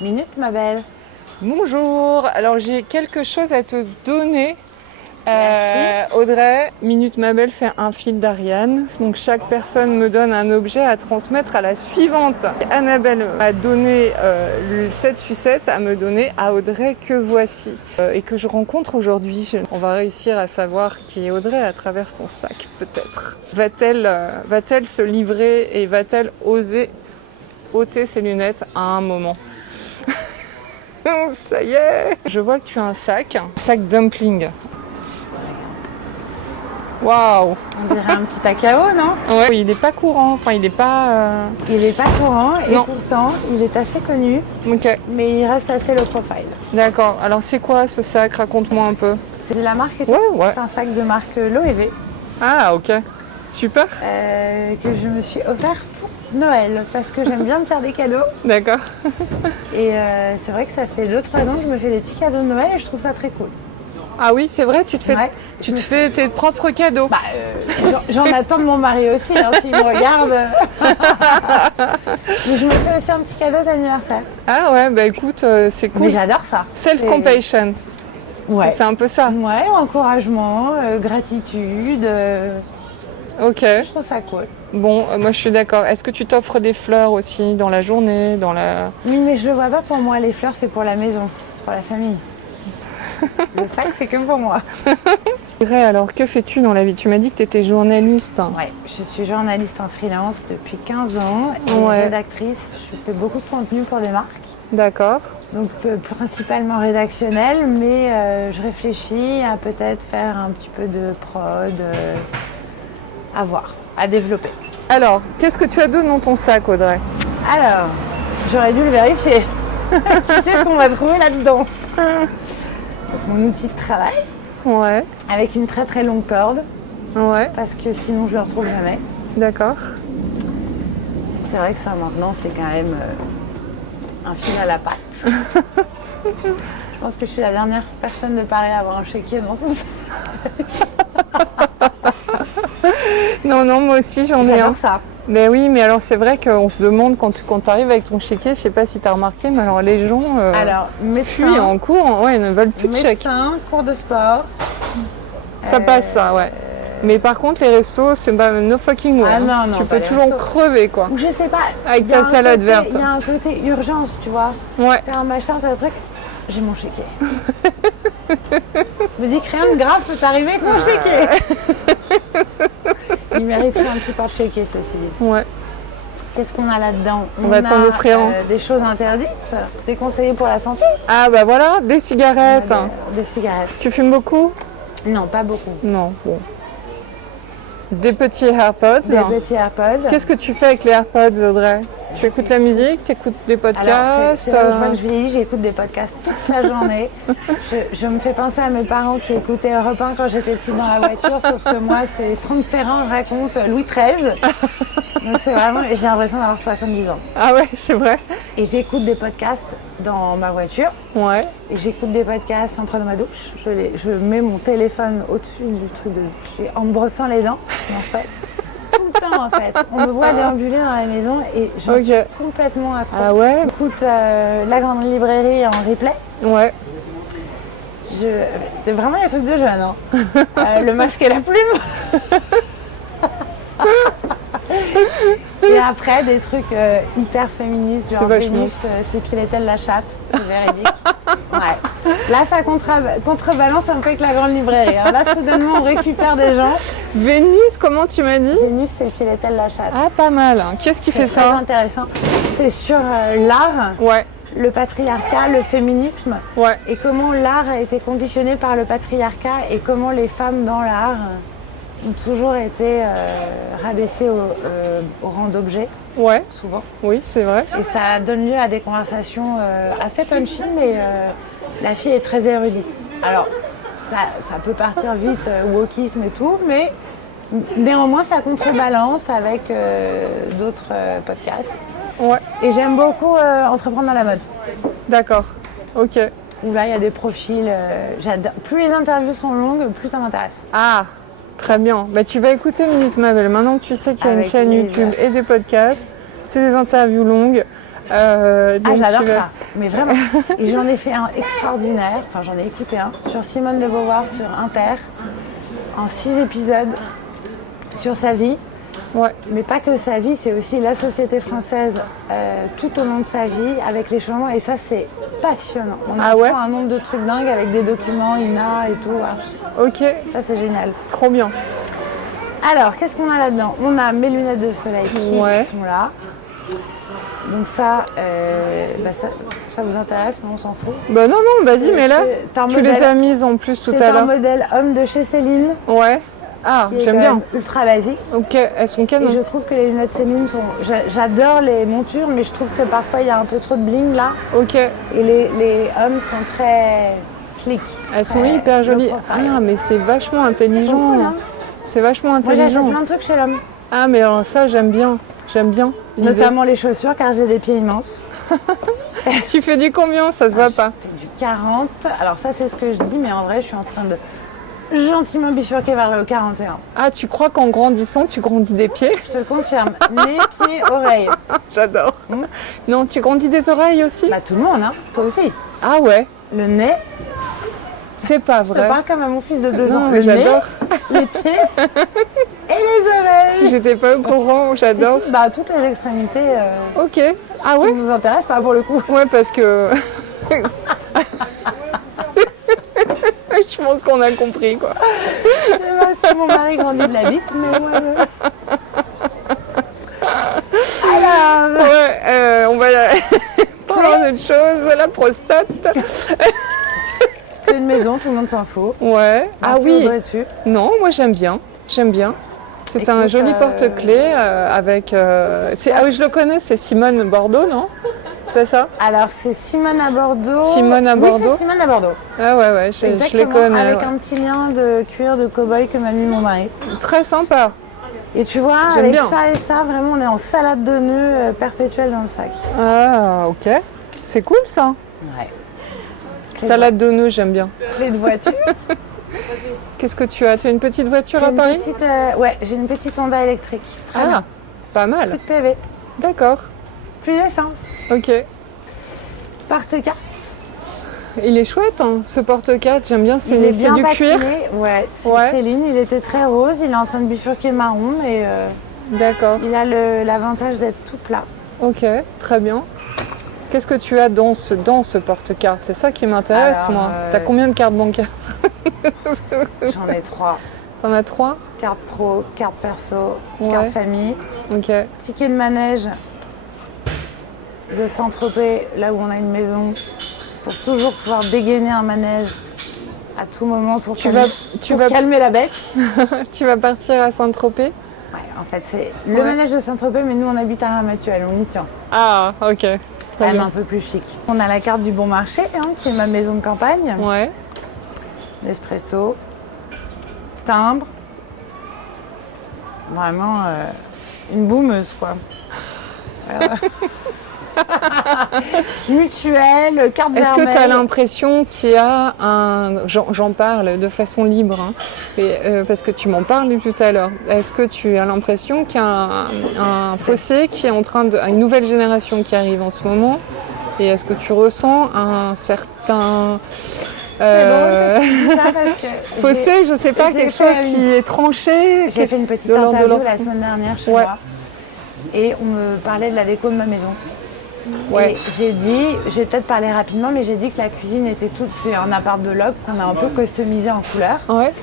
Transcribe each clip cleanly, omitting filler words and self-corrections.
Minute, ma belle. Bonjour, alors j'ai quelque chose à te donner. Merci. Audrey, Minute Ma Belle fait un fil d'Ariane. Donc chaque personne me donne un objet à transmettre à la suivante. Annabelle m'a donné cette sucette à me donner à Audrey que voici. Et que je rencontre aujourd'hui. On va réussir à savoir qui est Audrey à travers son sac, peut-être. Va-t-elle se livrer et va-t-elle oser ôter ses lunettes à un moment? Ça y est! Je vois que tu as un sac dumpling. Waouh! On dirait un petit cacao, non? Ouais, il est pas courant, enfin il est pas... Il est pas courant et Non. pourtant, il est assez connu, Ok, mais il reste assez low profile. d'accord. Alors c'est quoi ce sac? Raconte-moi un peu. C'est de la marque Ouais. C'est un sac de marque Loewe Ah, ok. Super. que je me suis offert pour Noël parce que j'aime bien me faire des cadeaux. D'accord. Et c'est vrai que ça fait 2-3 ans que je me fais des petits cadeaux de Noël et je trouve ça très cool. Ah oui, c'est vrai, tu te fais, Ouais. tu te fais tes propres cadeaux. Bah, j'en attends de mon mari aussi, hein, s'il me regarde. Mais je me fais aussi un petit cadeau d'anniversaire. Ah ouais, bah écoute, c'est Mais cool. j'adore ça. Self-compassion. Ouais. C'est un peu ça. Ouais, encouragement, gratitude. Ok. Je trouve ça cool. Bon, moi je suis d'accord. Est-ce que tu t'offres des fleurs aussi dans la journée, dans la... Oui, mais je le vois pas pour moi. Les fleurs, c'est pour la maison, c'est pour la famille. Le sac, c'est que pour moi. Audrey, alors que fais-tu dans la vie? Tu m'as dit que tu étais journaliste. Ouais, je suis journaliste en freelance depuis 15 ans et Ouais. rédactrice. Je fais beaucoup de contenu pour des marques. D'accord. Donc principalement rédactionnel, mais je réfléchis à peut-être faire un petit peu de prod, à voir, à développer. Alors, qu'est-ce que tu as dans ton sac, Audrey? Alors, j'aurais dû le vérifier. Qui sait ce qu'on va trouver là-dedans? Mon outil de travail, Ouais, avec une très très longue corde, ouais, parce que sinon je le retrouve jamais. d'accord. C'est vrai que ça maintenant c'est quand même un fil à la patte. Je pense que je suis la dernière personne de Paris à avoir un chéquier dans son sac. Non, moi aussi j'en ai un. J'adore ça. Mais oui, mais alors c'est vrai qu'on se demande quand tu arrives avec ton chéquier, je sais pas si tu as remarqué, mais alors les gens Alors, fuient médecin, en cours, ouais, ils ne veulent plus de chèque. cours de sport. Ça passe ça, ouais. Mais par contre les restos, c'est pas no fucking way. Ah hein. non, Tu pas peux les toujours restos. crever quoi. Ou je sais pas. Avec il y a ta un salade côté- verte. Il y a un côté urgence, tu vois. Ouais. T'as un machin, t'as un truc. J'ai mon chéquier. Je me dis que rien de grave peut t'arriver avec mon chéquier. Il mériterait un petit porte-chéquier, ceci dit. Ouais. Qu'est-ce qu'on a là-dedans? On va t'en offrir un. Des choses interdites, déconseillées pour la santé. Ah bah voilà, des cigarettes. Des cigarettes. Tu fumes beaucoup? Non, pas beaucoup. Non, bon. Des petits AirPods. Des petits AirPods. Qu'est-ce que tu fais avec les AirPods, Audrey? Tu écoutes la musique, tu écoutes des podcasts? Alors, c'est là où je vois que je vieillis, j'écoute des podcasts toute la journée. Je me fais penser à mes parents qui écoutaient Europe 1 quand j'étais petite dans la voiture, sauf que moi, c'est Franck Ferrand raconte Louis XIII. Donc c'est vraiment, j'ai l'impression d'avoir 70 ans. Ah ouais, c'est vrai? Et j'écoute des podcasts dans ma voiture. Ouais. Et j'écoute des podcasts en prenant ma douche. Je mets mon téléphone au-dessus du truc de douche et en me brossant les dents. En fait, tout le temps en fait. On me voit déambuler dans la maison et je Ok. suis complètement accro. Ah ouais? J'écoute la grande librairie en replay. Ouais. C'est vraiment des trucs de jeunes. Hein. Le masque et la plume. Et après, des trucs hyper féministes, genre C'est vachement. Vénus, s'épilait-elle la chatte, c'est véridique. Ouais. Là, ça contrebalance un peu avec la grande librairie. Hein. Là, soudainement, on récupère des gens. Vénus, comment tu m'as dit? Vénus, s'épilait-elle la chatte. Ah, pas mal. Qu'est-ce qui fait C'est très ça? intéressant. C'est sur l'art, Ouais, le patriarcat, le féminisme, ouais. et comment l'art a été conditionné par le patriarcat et comment les femmes dans l'art ont toujours été rabaissées au rang d'objet, Ouais, souvent. oui, c'est vrai. Et ça donne lieu à des conversations assez punchy, mais la fille est très érudite. Alors, ça peut partir vite, wokisme et tout, mais néanmoins, ça contrebalance avec d'autres podcasts. Ouais, Et j'aime beaucoup entreprendre dans la mode. d'accord. Ok. Où là, il y a des profils. J'adore. Plus les interviews sont longues, plus ça m'intéresse. Ah, très bien. Bah, tu vas écouter Minute Ma Belle. Maintenant que tu sais qu'il y a une Avec chaîne plaisir. YouTube et des podcasts, c'est des interviews longues. j'adore ça, mais vraiment. Et j'en ai fait un extraordinaire, enfin j'en ai écouté un, sur Simone de Beauvoir, sur Inter, en 6 épisodes, sur sa vie. Ouais. Mais pas que sa vie, c'est aussi la société française tout au long de sa vie, avec les changements, et ça c'est passionnant. On apprend un nombre de trucs dingues avec des documents, INA et tout. Ok. Ça c'est génial. Trop bien. Alors, qu'est-ce qu'on a là-dedans? On a mes lunettes de soleil qui sont là. Donc ça, ça vous intéresse? Non, on s'en fout. Bah non, vas-y, mais là, tu les as mises en plus tout à l'heure. C'est un modèle homme de chez Céline. Ouais. Ah, j'aime bien. Ultra basique. Ok, elles sont canon. Et je trouve que les lunettes Céline sont... J'adore les montures, mais je trouve que parfois il y a un peu trop de bling là. Ok. Et les hommes sont très slick. Elles sont hyper jolies. Ah, mais c'est vachement intelligent. Cool, hein. C'est vachement Moi intelligent. j'achète plein de trucs chez l'homme. Ah, mais alors ça, j'aime bien. Notamment les chaussures, car j'ai des pieds immenses. Tu fais du combien? Ça se voit pas. Je fais du 40. Alors ça, c'est ce que je dis, mais en vrai, je suis en train de gentiment bifurquer vers le 41. Ah, tu crois qu'en grandissant, tu grandis des pieds? Je te le confirme. Nez, pieds, oreilles. J'adore. Non, tu grandis des oreilles aussi? Bah tout le monde, hein. Toi aussi. Ah ouais. Le nez. C'est pas vrai. Je parle comme à mon fils de 2 ans. Non, mais j'adore. Les pieds et les oreilles. J'étais pas au courant, j'adore. Si, bah toutes les extrémités. Ok. Ah ouais? Qui nous intéressent pas pour le coup. Ouais, parce que. Je pense qu'on a compris quoi. Si mon mari grandit de la bite, mais moi. Alors. Ouais, on va parler d'autre chose, la prostate. C'est une maison, tout le monde s'en fout. Ouais. Ah oui. Dessus. Non, moi j'aime bien. C'est un joli porte-clés avec. Ah oui, je le connais, c'est Simone Bordeaux, non? C'est pas ça? Alors c'est Simone à Bordeaux. Simone à Bordeaux. Oui, c'est Simone à Bordeaux. Ah ouais, je les connais. Avec un petit lien de cuir de cow-boy que m'a mis mon mari. Très sympa. Et tu vois, avec ça et ça, vraiment, on est en salade de nœuds perpétuelle dans le sac. Ah, ok. C'est cool ça. Ouais. Salade de nœuds, j'aime bien. Clé de voiture. Qu'est-ce que tu as? Tu as une petite voiture à Paris? Ouais, j'ai une petite Honda électrique. Ah, pas mal. Plus de PV. D'accord. Plus d'essence. Ok. Porte-carte. Il est chouette, hein, ce porte-carte. J'aime bien, c'est du cuir. Ouais, c'est Céline. Il était très rose. Il est en train de bifurquer marron. Et d'accord. Il a l'avantage d'être tout plat. Ok, très bien. Qu'est-ce que tu as dans ce porte-carte? C'est ça qui m'intéresse, moi. T'as combien de cartes bancaires? J'en ai 3. T'en as 3? Carte pro, carte perso, carte famille. Ok. Ticket de manège de Saint-Tropez, là où on a une maison, pour toujours pouvoir dégainer un manège à tout moment pour calmer la bête. Tu vas partir à Saint-Tropez? Ouais, en fait, c'est le manège de Saint-Tropez, mais nous, on habite à Ramatuelle, on y tient. Ah, ok. Quand même un peu plus chic. On a la carte du Bon Marché, qui est ma maison de campagne. Ouais. Nespresso, timbre. Vraiment une boumeuse, quoi. Mutuelle, carte vermeille. Est-ce que tu as l'impression qu'il y a un... J'en parle de façon libre, hein, parce que tu m'en parles tout à l'heure. Est-ce que tu as l'impression qu'il y a un fossé qui est en train de... une nouvelle génération qui arrive en ce moment? Et est-ce que tu ressens un certain... fossé, je sais pas, quelque chose qui est tranché? J'ai fait une petite interview la semaine dernière chez moi. Et on me parlait de la déco de ma maison. Ouais. Et j'ai peut-être parlé rapidement, mais j'ai dit que la cuisine était c'est un appart de log qu'on a un peu customisé en couleur. Ouais.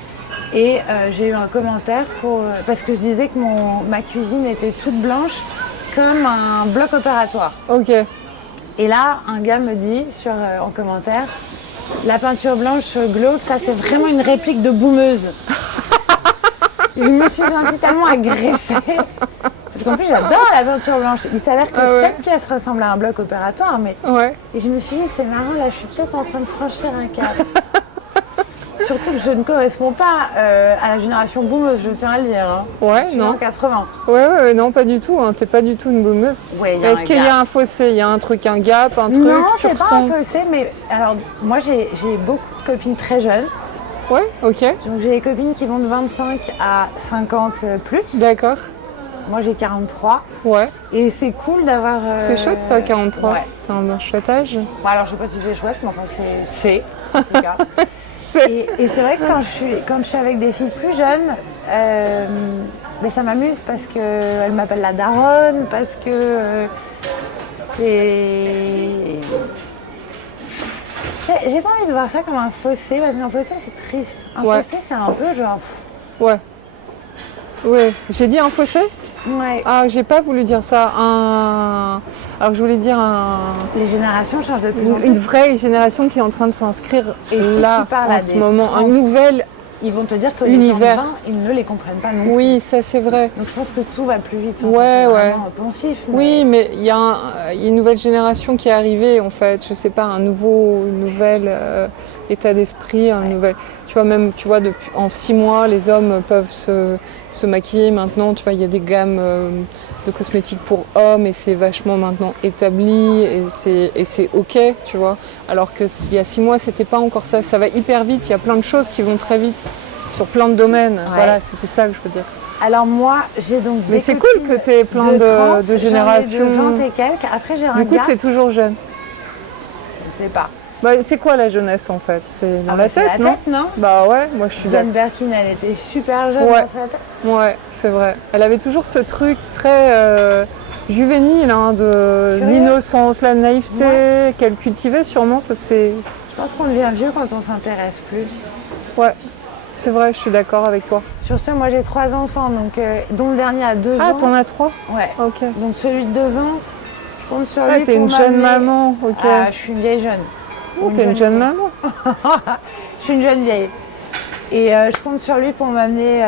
Et j'ai eu un commentaire parce que je disais que ma cuisine était toute blanche comme un bloc opératoire. Ok. Et là, un gars me dit en commentaire, la peinture blanche glauque, ça c'est vraiment une réplique de boumeuse. Je me suis sentie tellement agressée. Parce qu'en plus, j'adore la peinture blanche. Il s'avère que cette pièce ressemble à un bloc opératoire, mais... Ouais. Et je me suis dit, c'est marrant, là, je suis peut-être en train de franchir un cap. Surtout que je ne corresponds pas à la génération boumeuse, je tiens à le dire. Hein. Ouais, je suis non. en 80. Ouais, non, pas du tout. Hein. T'es pas du tout une boumeuse. Ouais, est-ce qu'il y a un fossé? Il y a un truc, un gap, un truc? Non, c'est pas un fossé, mais... Alors, moi, j'ai beaucoup de copines très jeunes. Ouais, ok. Donc, j'ai des copines qui vont de 25 à 50 plus. D'accord. Moi j'ai 43 Ouais. et c'est cool d'avoir... C'est chouette ça, 43. Ouais. C'est un chouette âge. Bon, alors je sais pas si c'est chouette, mais enfin c'est en tout cas. C'est... Et c'est vrai que quand je suis avec des filles plus jeunes, mais ça m'amuse parce qu'elles m'appellent la daronne, parce que c'est... J'ai pas envie de voir ça comme un fossé, parce qu'un fossé c'est triste. Un fossé c'est un peu genre... Ouais. Ouais. J'ai dit un fossé ? Ouais. Ah, j'ai pas voulu dire ça. Alors je voulais dire Les générations changent de plus en plus. une vraie génération qui est en train de s'inscrire Et si là tu parles en à ce des moment. 30, Une nouvelle. Ils vont te dire que Univers. les gens de 20, ils ne les comprennent pas non plus. Oui, ça c'est vrai. Donc je pense que tout va plus vite. Ouais, c'est ouais. vraiment pensif. Mais... Oui, mais il y a une nouvelle génération qui est arrivée en fait. Je sais pas, un nouvel état d'esprit, Tu vois même, depuis en 6 mois, les hommes peuvent se maquiller maintenant. Tu vois, il y a des gammes de cosmétiques pour hommes et c'est vachement maintenant établi et c'est ok, tu vois. Alors que il y a 6 mois, c'était pas encore ça. Ça va hyper vite. Il y a plein de choses qui vont très vite sur plein de domaines. Ouais. Voilà, c'était ça que je veux dire. Alors moi, j'ai donc Mais c'est cool que tu aies plein de générations. De 20 et quelques. Après, j'ai un Du coup, gars... tu es toujours jeune. Je sais pas. Bah, c'est quoi la jeunesse en fait? C'est dans la tête, non? Bah ouais, moi je suis Jane Birkin, elle était super jeune dans sa tête. Ouais, c'est vrai. Elle avait toujours ce truc très juvénile, hein, de l'innocence, la naïveté qu'elle cultivait sûrement. Je pense qu'on devient vieux quand on s'intéresse plus. Ouais, c'est vrai, je suis d'accord avec toi. Sur ce, moi j'ai 3 enfants, donc, dont le dernier a 2 ans. Ah, t'en as 3? Ouais. Ok. Donc celui de 2 ans, je compte sur lui pour t'es une jeune maman, ok. Ah, je suis une vieille jeune. Oh, t'es une jeune maman. Je suis une jeune vieille. Et je compte sur lui pour m'amener...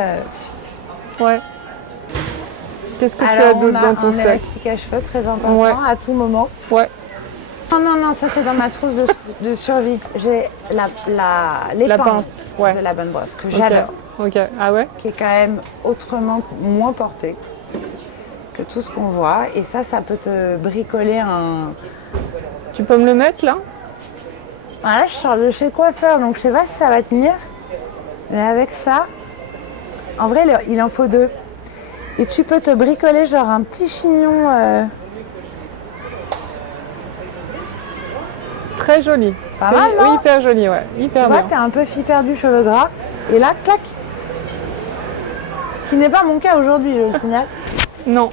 Ouais. Qu'est-ce que tu as d'autre dans ton sac? Un élastique à cheveux très important à tout moment. Ouais. Non, ça c'est dans ma trousse de survie. J'ai la pince de la bonne brosse que j'adore. Ok, ah ouais? Qui est quand même autrement moins portée que tout ce qu'on voit. Et ça peut te bricoler un... Tu peux me le mettre là? Voilà, je sors de chez le coiffeur, donc je sais pas si ça va tenir. Mais avec ça, en vrai, il en faut 2. Et tu peux te bricoler genre un petit chignon. Très joli. Pas mal, non? Oui, hyper joli, ouais. Hyper tu bien. vois, t'es un peu fille perdue, cheveux gras. Et là, clac. Ce qui n'est pas mon cas aujourd'hui, je le signale. Non.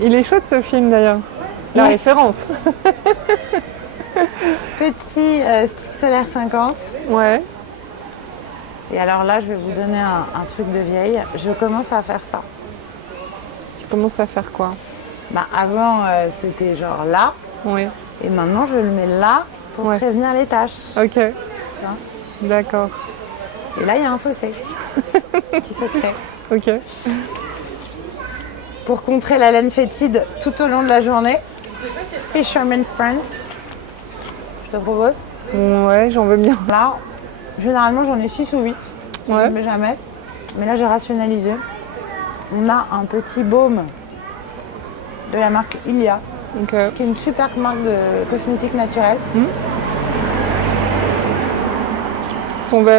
Il est chouette ce film d'ailleurs. La référence. Petit stick solaire 50. Ouais. Et alors là, je vais vous donner un truc de vieille. Je commence à faire ça. Tu commences à faire quoi? Bah avant, c'était genre là. Oui. Et maintenant, je le mets là pour prévenir les taches. Ok. Tu vois? D'accord. Et là, il y a un fossé qui se crée. Ok. Pour contrer la laine fétide tout au long de la journée, Fisherman's Friend. Je te propose. Ouais, j'en veux bien. Là, généralement, j'en ai 6 ou 8. Ouais. Je ne mets jamais. Mais là, j'ai rationalisé. On a un petit baume de la marque Ilia, qui est une super marque de cosmétiques naturels.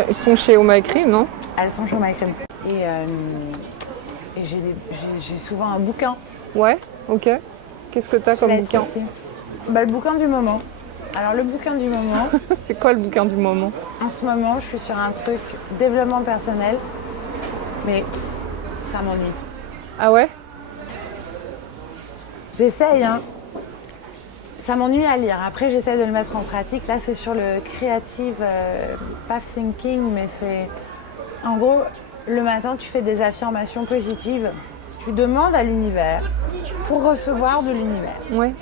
Ils sont chez Oma Cream, non? Elles sont chez My Cream. Et j'ai souvent un bouquin. Ouais, ok. Qu'est-ce que t'as comme bouquin? Le bouquin du moment. Alors le bouquin du moment... C'est quoi le bouquin du moment? En ce moment, je suis sur un truc développement personnel, mais ça m'ennuie. Ah ouais? J'essaye, hein. Ça m'ennuie à lire. Après, j'essaie de le mettre en pratique. Là, c'est sur le creative path thinking, mais c'est... En gros, le matin, tu fais des affirmations positives. Tu demandes à l'univers pour recevoir de l'univers. Ouais.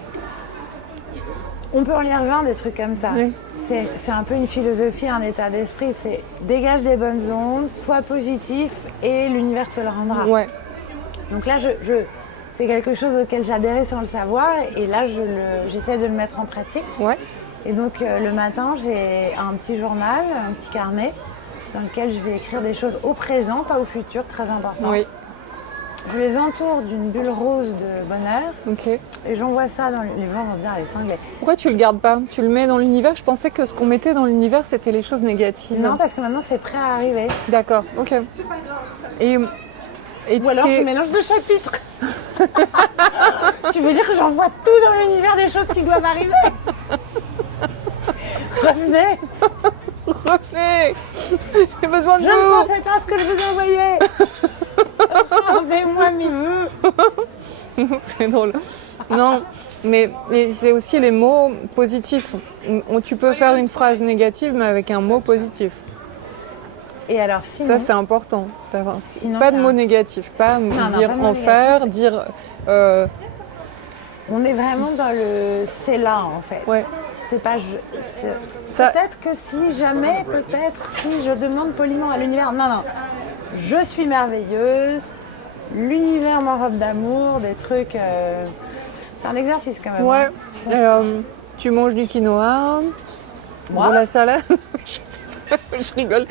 On peut en lire 20 des trucs comme ça. Oui. C'est un peu une philosophie, un état d'esprit. C'est dégage des bonnes ondes, sois positif et l'univers te le rendra. Ouais. Donc là, c'est quelque chose auquel j'adhérais sans le savoir et là, j'essaie de le mettre en pratique. Ouais. Et donc le matin, j'ai un petit journal, un petit carnet dans lequel je vais écrire des choses au présent, pas au futur, très important. Oui. Je les entoure d'une bulle rose de bonheur. Ok. Et j'envoie ça dans les gens vont se dire elle est cinglée. Pourquoi tu le gardes pas? Tu le mets dans l'univers? Je pensais que ce qu'on mettait dans l'univers, c'était les choses négatives. Non, parce que maintenant c'est prêt à arriver. D'accord, ok. C'est pas grave. Et ou alors je mélange deux chapitres. Tu veux dire que j'envoie tout dans l'univers des choses qui doivent arriver? Revenez. Revenez. J'ai besoin de Je ne vous. pensais pas à ce que je vous envoyais. Rendez-moi mes vœux. C'est drôle. Non, mais c'est aussi les mots positifs. Tu peux faire une phrase négative, mais avec un mot positif. Et alors, sinon, Ça, c'est important. Sinon, Pas de c'est mots un- négatifs. Pas Non, dire pas de mots enfer, dire... on est vraiment dans le c'est là en fait. ouais. C'est pas Ça- peut-être que si jamais, si je demande poliment à l'univers, non, je suis merveilleuse, l'univers m'enrobe d'amour, des trucs. C'est un exercice quand même. Ouais. hein. Tu manges du quinoa, Moi de la salade. Je sais pas, je rigole.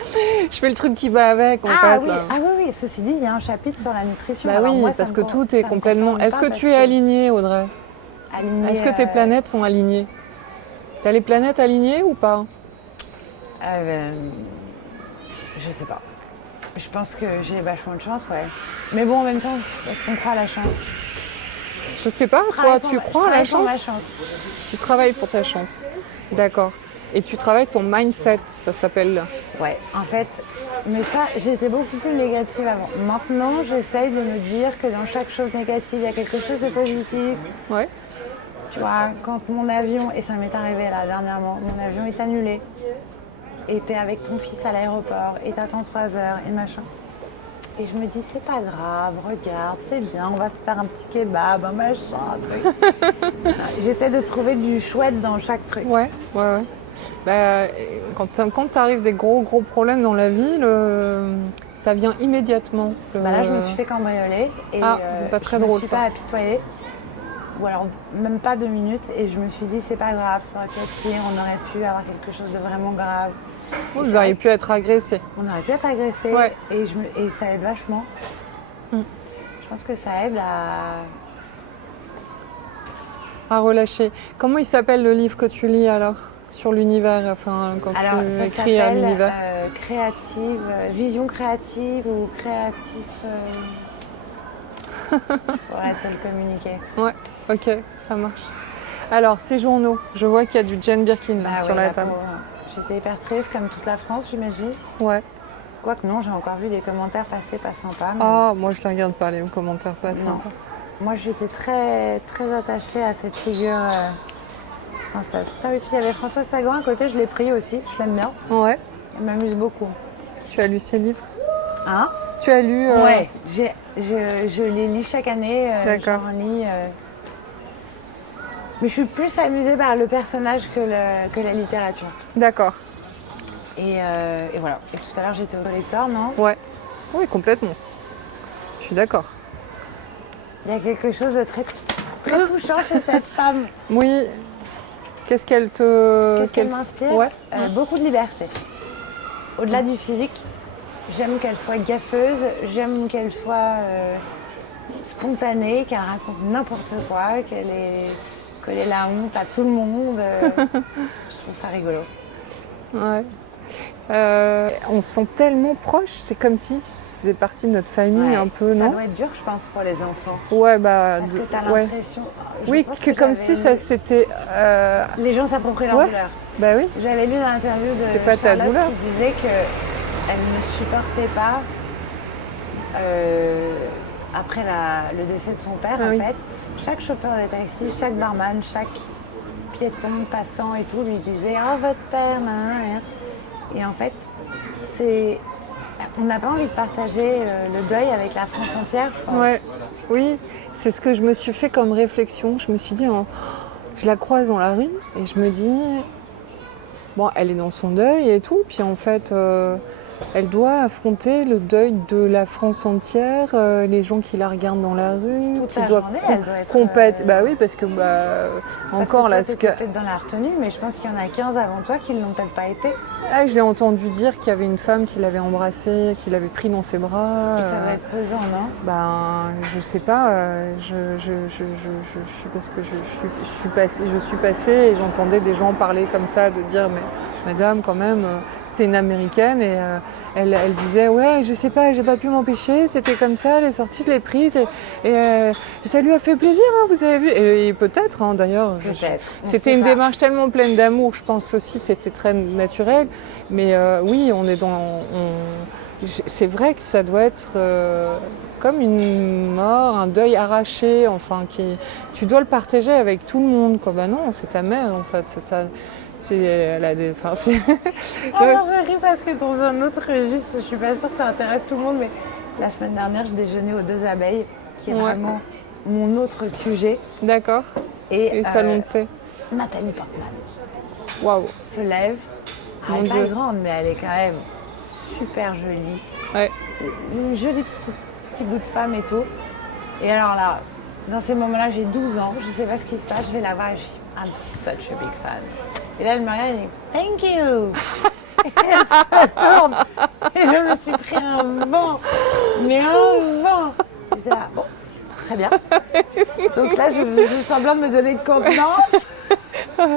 Je fais le truc qui va avec en Ah fait. oui, là. oui, ceci dit, il y a un chapitre sur la nutrition. Bah Alors oui, moi, ça parce me que con- tout ça est me complètement. concerne Est-ce pas que parce tu es aligné, Audrey? aligné, Est-ce que tes planètes sont alignées? T'as les planètes alignées ou pas? Je sais pas. Je pense que j'ai vachement de chance, ouais. Mais bon, en même temps, est-ce qu'on croit à la chance? Je sais pas, toi, tu crois à la Je travaille pour ma chance? Tu travailles pour ta chance. D'accord. Et tu travailles ton mindset, ça s'appelle. Ouais, en fait, mais ça, j'étais beaucoup plus négative avant. Maintenant, j'essaye de me dire que dans chaque chose négative, il y a quelque chose de positif. Ouais. Tu vois, quand mon avion, et ça m'est arrivé là dernièrement, mon avion est annulé, et t'es avec ton fils à l'aéroport, et t'attends 3 heures, et machin. Et je me dis, c'est pas grave, regarde, c'est bien, on va se faire un petit kebab, un machin, un truc. J'essaie de trouver du chouette dans chaque truc. Ouais. Bah, quand t'arrives des gros problèmes dans la vie, ça vient immédiatement. Bah là, je me suis fait cambrioler, et c'est pas très je drôle, me suis ça. pas apitoyée. Ou alors même pas 2 minutes, et je me suis dit, c'est pas grave, ça aurait pu être pire, on aurait pu avoir quelque chose de vraiment grave. Vous auriez pu être agressé. On aurait pu être agressé, Ouais. et ça aide vachement. Mm. Je pense que ça aide à... À relâcher. Comment il s'appelle le livre que tu lis alors? Sur l'univers, enfin, quand Alors, tu ça écris à s'appelle l'univers. vision créative ou créatif. Faudrait te le communiquer. Ouais, ok, ça marche. Alors, ces journaux, je vois qu'il y a du Jane Birkin là, sur ouais, la table. J'étais hyper triste, comme toute la France, j'imagine. Ouais. Quoique non, j'ai encore vu des commentaires passer pas sympas. Mais... Ah, moi je ne regarde pas les commentaires pas non. sympas. Moi, j'étais très, très attachée à cette figure française. Putain, oui, puis il y avait Françoise Sagan à côté, je l'ai pris aussi, je l'aime bien. Ouais. Elle m'amuse beaucoup. Tu as lu ses livres? Hein? Tu as lu Ouais, je les lis chaque année. D'accord. J'en lis. Mais je suis plus amusée par le personnage que la littérature. D'accord. Et voilà. Et tout à l'heure, j'étais au lecteur, non? Ouais. Oui, complètement. Je suis d'accord. Il y a quelque chose de très, très touchant chez cette femme. Oui. Qu'est-ce qu'elle te... Qu'est-ce qu'elle m'inspire? Ouais. Beaucoup de liberté. Au-delà du physique, j'aime qu'elle soit gaffeuse, j'aime qu'elle soit spontanée, qu'elle raconte n'importe quoi, qu'elle ait collé la honte à tout le monde. Je trouve ça rigolo. Ouais. On se sent tellement proche, c'est comme si ça faisait partie de notre famille Ouais, un peu, ça non? doit être dur, je pense, pour les enfants. Ouais, bah... Parce que t'as ouais. l'impression... je Oui, pense que comme si ça c'était... Les gens s'approprient leur Ouais. douleur. Bah oui. J'avais lu l'interview de C'est pas ta Charlotte douleur. qui disait qu'elle ne supportait pas, après le décès de son père, Ah en oui. fait, chaque chauffeur de taxi, chaque barman, chaque piéton passant et tout lui disait « Oh, votre père, nan, nan, nan. » Et en fait, on n'a pas envie de partager le deuil avec la France entière, je pense. Ouais. Oui, c'est ce que je me suis fait comme réflexion. Je me suis dit, je la croise dans la rue et je me dis, bon, elle est dans son deuil et tout, puis en fait, elle doit affronter le deuil de la France entière, les gens qui la regardent dans la rue, Toute qui la doivent journée, elle doit être, Bah oui, parce que Parce encore que là, toi, t'étais peut-être dans la retenue, mais je pense qu'il y en a 15 avant toi qui ne l'ont peut-être pas été. j'ai entendu dire qu'il y avait une femme qui l'avait embrassée, qui l'avait pris dans ses bras. Et ça va être pesant, non? Je sais pas, parce que je suis passée et j'entendais des gens parler comme ça, de dire mais madame quand même, C'était une américaine et elle disait ouais, je sais pas, j'ai pas pu m'empêcher, c'était comme ça, elle est sortie, je l'ai prise et ça lui a fait plaisir, hein, vous avez vu. Et peut-être, hein, d'ailleurs, c'était une démarche tellement pleine d'amour, je pense aussi, c'était très naturel. Mais oui, on est c'est vrai que ça doit être comme une mort, un deuil arraché, enfin, tu dois le partager avec tout le monde, quoi. Bah non, c'est ta mère, en fait, elle a des... Enfin, c'est... Alors je ris parce que dans un autre registre, je suis pas sûre que ça intéresse tout le monde, mais la semaine dernière, je déjeunais aux Deux Abeilles, qui est vraiment mon autre QG. D'accord. Et salon de thé. Nathalie Portman. Waouh. Se lève. Elle n'est pas grande, mais elle est quand même super jolie. Ouais. C'est une jolie petit bout de femme et tout. Et alors là, dans ces moments-là, j'ai 12 ans, je sais pas ce qui se passe, je vais la voir et je dis I'm such a big fan. Et là, elle me regarde et dit Thank you. Et elle se tourne. Et je me suis pris un vent. Mais un vent. J'étais là, bon, très bien. Donc là, je fais semblant de me donner de contenance.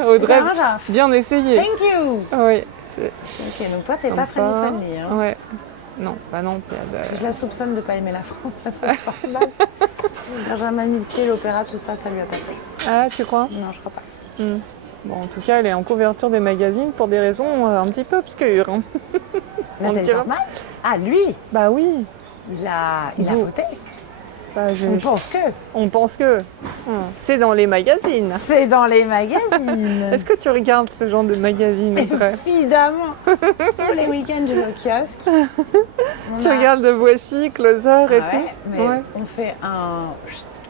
Audrey, bien essayé. Thank you. Oui. Ok, donc toi, t'es pas friendly. Hein. Ouais. Non, bah non. Je la soupçonne de pas aimer la France. Quand j'ai jamais mis le pied, l'opéra, tout ça, ça lui a pas plu. Ah, tu crois? Non, je crois pas. Bon, en tout cas, elle est en couverture des magazines pour des raisons un petit peu obscures. Hein. Nathalie Portman ? Ah, lui ? Bah oui. Il a fauté. Bah, On pense que. C'est dans les magazines. C'est dans les magazines. Est-ce que tu regardes ce genre de magazines après ? Évidemment. Tous les week-ends, je vais au kiosque. Tu regardes de Voici, Closer et tout. Mais on fait un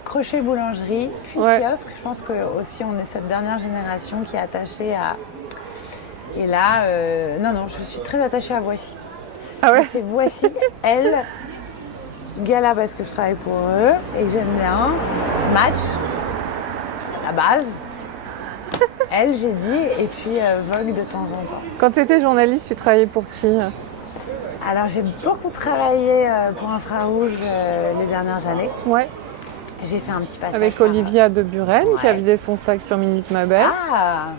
crochet boulangerie, puis kiosque. Je pense que aussi on est cette dernière génération qui est attachée à. Et là, non, je suis très attachée à Voici. Ah ouais ? C'est Voici, elle. Gala parce que je travaille pour eux et que j'aime bien. Match, la base. Elle, j'ai dit, et puis Vogue de temps en temps. Quand tu étais journaliste, tu travaillais pour qui ? Alors, j'ai beaucoup travaillé pour Infrarouge les dernières années. Ouais. J'ai fait un petit passage. Avec Olivia de Buren qui a vidé son sac sur Minute Mabel. Ah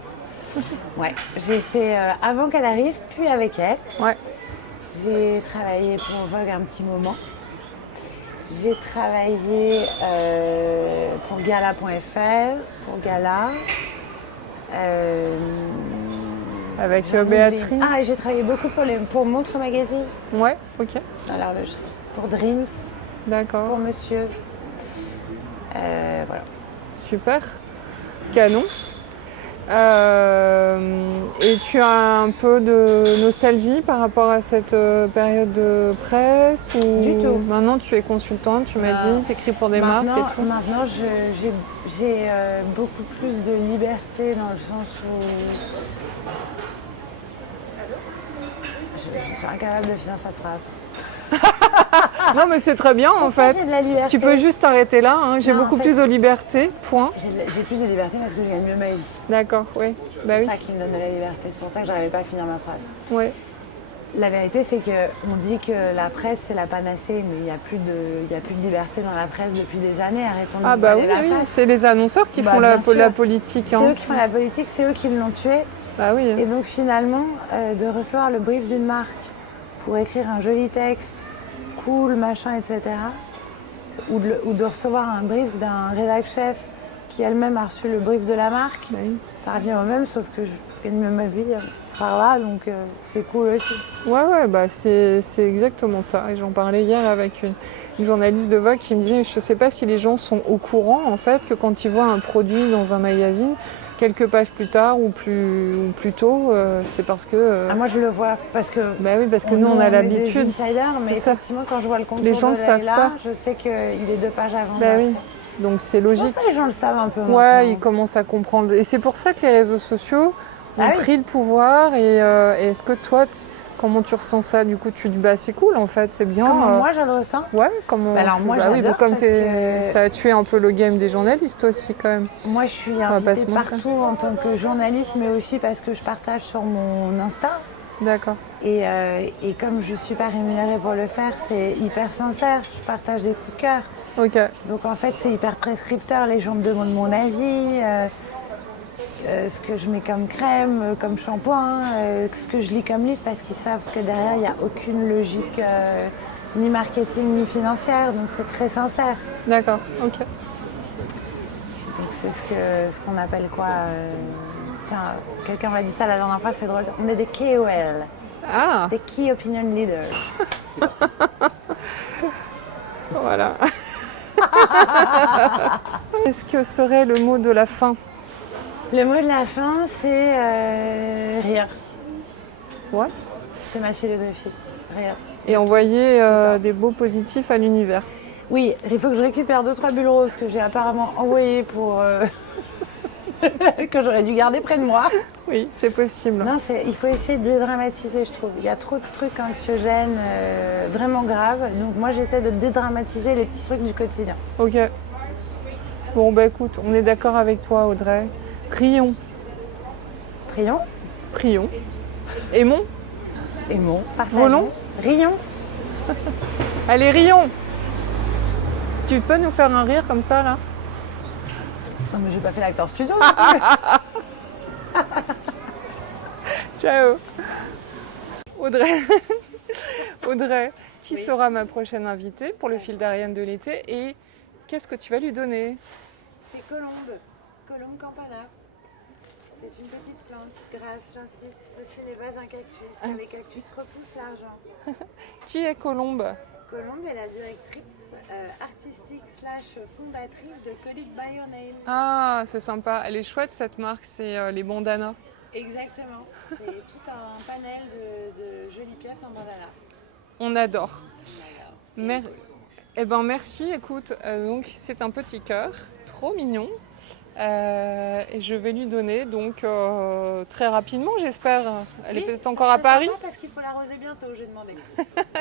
ouais, j'ai fait avant qu'elle arrive, puis avec elle. Ouais. J'ai travaillé pour Vogue un petit moment. J'ai travaillé pour Gala.fr, pour Gala. Avec Béatrice. Ah, et j'ai travaillé beaucoup pour Montre Magazine. Ouais, ok. Alors, pour Dreams. D'accord. Pour Monsieur. Voilà. Super. Canon. Et tu as un peu de nostalgie par rapport à cette période de presse ou... Du tout. Maintenant, tu es consultante, tu m'as dit, tu écris pour des marques et tout. Maintenant, j'ai beaucoup plus de liberté dans le sens où je suis incapable de finir cette phrase. Non, mais c'est très bien en fait. J'ai de la liberté. Tu peux juste t'arrêter là. Hein. J'ai beaucoup plus de liberté. Point. J'ai plus de liberté parce que je gagne mieux ma vie. D'accord, oui. Bah, c'est ça qui me donne de la liberté. C'est pour ça que j'arrivais pas à finir ma phrase. Ouais. La vérité, c'est qu'on dit que la presse, c'est la panacée, mais il n'y a plus de liberté dans la presse depuis des années. Arrêtons de Ah bah oui, face. c'est les annonceurs qui font la politique. C'est eux qui font la politique, c'est eux qui l'ont tué. Bah oui. Et donc finalement, de recevoir le brief d'une marque pour écrire un joli texte, cool, machin, etc., ou de recevoir un brief d'un rédac chef qui elle-même a reçu le brief de la marque, ça revient au même, sauf que je gagne mieux ma vie par là, donc c'est cool aussi. Ouais, bah c'est exactement ça. Et j'en parlais hier avec une journaliste de Vogue qui me disait, je ne sais pas si les gens sont au courant en fait que quand ils voient un produit dans un magazine, quelques pages plus tard ou plus tôt, c'est parce que... moi je le vois parce que... Bah oui, parce que nous on a l'habitude. Mais effectivement quand je vois le contour les gens de Leïla, je sais qu'il est 2 pages avant. Bah oui, donc c'est logique. Je pense que les gens le savent un peu maintenant. Ouais, ils commencent à comprendre. Et c'est pour ça que les réseaux sociaux ont pris le pouvoir. Et est-ce que toi, comment tu ressens ça? Du coup, tu te dis, bah c'est cool en fait, c'est bien. Comment moi je le ressens? Ouais, comment... alors moi j'adore comme que... ça a tué un peu le game des journalistes aussi quand même. Moi je suis invitée partout en tant que journaliste, mais aussi parce que je partage sur mon Insta. D'accord. Et comme je ne suis pas rémunérée pour le faire, c'est hyper sincère. Je partage des coups de cœur. Ok. Donc en fait, c'est hyper prescripteur. Les gens me demandent mon avis. ce que je mets comme crème, comme shampoing, ce que je lis comme livre, parce qu'ils savent que derrière, il n'y a aucune logique ni marketing ni financière, donc c'est très sincère. D'accord, ok. Donc c'est ce qu'on appelle quoi tiens, quelqu'un m'a dit ça la dernière fois, c'est drôle. On est des KOL, Ah, des Key Opinion Leaders. voilà. Qu'est-ce que serait le mot de la fin? Le mot de la fin, c'est rire. What? C'est ma philosophie, rire. Et envoyer des mots positifs à l'univers. Oui, il faut que je récupère 2-3 bulles roses que j'ai apparemment envoyées pour... que j'aurais dû garder près de moi. Oui, c'est possible. Non, il faut essayer de dédramatiser, je trouve. Il y a trop de trucs anxiogènes, vraiment graves. Donc moi, j'essaie de dédramatiser les petits trucs du quotidien. Ok. Bon, bah écoute, on est d'accord avec toi, Audrey. Rions. Prions. Prions. Aimons. Aimons. Partageons. Volons. Rions. Allez, rions. Tu peux nous faire un rire comme ça, là? Non, mais j'ai pas fait l'acteur studio. Ciao. Audrey. Audrey, qui sera ma prochaine invitée pour le fil d'Ariane de l'été et qu'est-ce que tu vas lui donner? C'est Colombe. Colombe campana. C'est une petite plante grasse, j'insiste. Ceci n'est pas un cactus, car les cactus repoussent l'argent. Qui est Colombe? Colombe est la directrice artistique / fondatrice de Colic by Your Name. Ah, c'est sympa. Elle est chouette cette marque, c'est les bandanas. Exactement. C'est tout un panel de jolies pièces en bandana. On adore. Eh ben merci, écoute, donc c'est un petit cœur, trop mignon. Et je vais lui donner donc très rapidement, j'espère. Elle est peut-être encore à Paris. Parce qu'il faut l'arroser bientôt, j'ai demandé.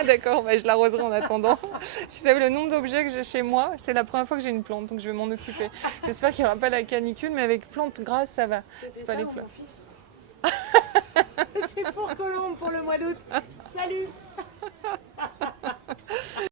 D'accord, bah, je l'arroserai en attendant. Si vous savez le nombre d'objets que j'ai chez moi, c'est la première fois que j'ai une plante, donc je vais m'en occuper. J'espère qu'il n'y aura pas la canicule, mais avec plante grasse, ça va. C'est pas les fleurs. Mon fils. C'est pour Colombe pour le mois d'août. Salut.